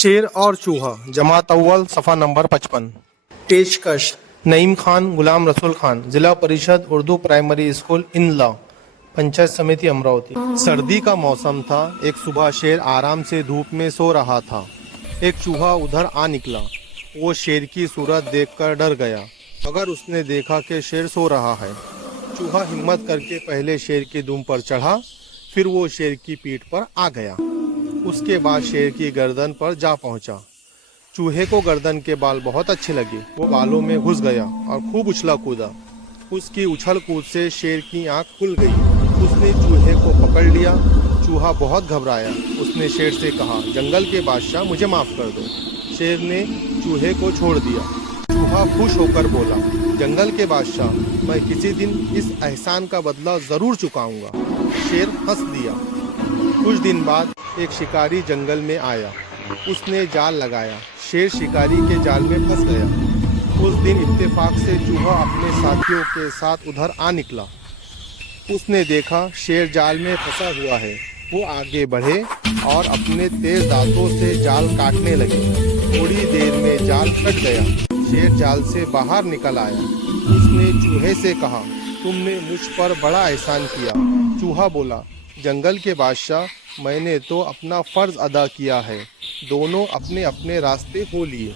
शेर और चूहा जमात अव्वल सफ़ा नंबर 55। पेशकश नईम खान गुलाम रसूल खान, जिला परिषद उर्दू प्राइमरी स्कूल इंदला, पंचायत समिति अमरावती। सर्दी का मौसम था। एक सुबह शेर आराम से धूप में सो रहा था। एक चूहा उधर आ निकला। वो शेर की सूरत देखकर डर गया, मगर उसने देखा कि शेर सो रहा है। चूहा हिम्मत करके पहले शेर की दुम पर चढ़ा, फिर वो शेर की पीठ पर आ गया। उसके बाद शेर की गर्दन पर जा पहुंचा। चूहे को गर्दन के बाल बहुत अच्छे लगे। वो बालों में घुस गया और खूब उछला कूदा। उसकी उछल कूद से शेर की आंख खुल गई। उसने चूहे को पकड़ लिया। चूहा बहुत घबराया। उसने शेर से कहा, जंगल के बादशाह, मुझे माफ कर दो। शेर ने चूहे को छोड़ दिया। चूहा खुश होकर बोला, जंगल के बादशाह, मैं किसी दिन इस एहसान का बदला जरूर चुकाऊंगा। शेर हंस दिया। कुछ दिन बाद एक शिकारी जंगल में आया। उसने जाल लगाया। शेर शिकारी के जाल में फंस गया। उस दिन इत्तेफाक से चूहा अपने साथियों के साथ उधर आ निकला। उसने देखा शेर जाल में फंसा हुआ है। वो आगे बढ़े और अपने तेज दांतों से जाल काटने लगे। थोड़ी देर में जाल कट गया। शेर जाल से बाहर निकल आया। उसने चूहे से कहा, तुमने मुझ पर बड़ा एहसान किया। चूहा बोला, जंगल के बादशाह, मैंने तो अपना फर्ज अदा किया है। दोनों अपने अपने रास्ते हो लिए।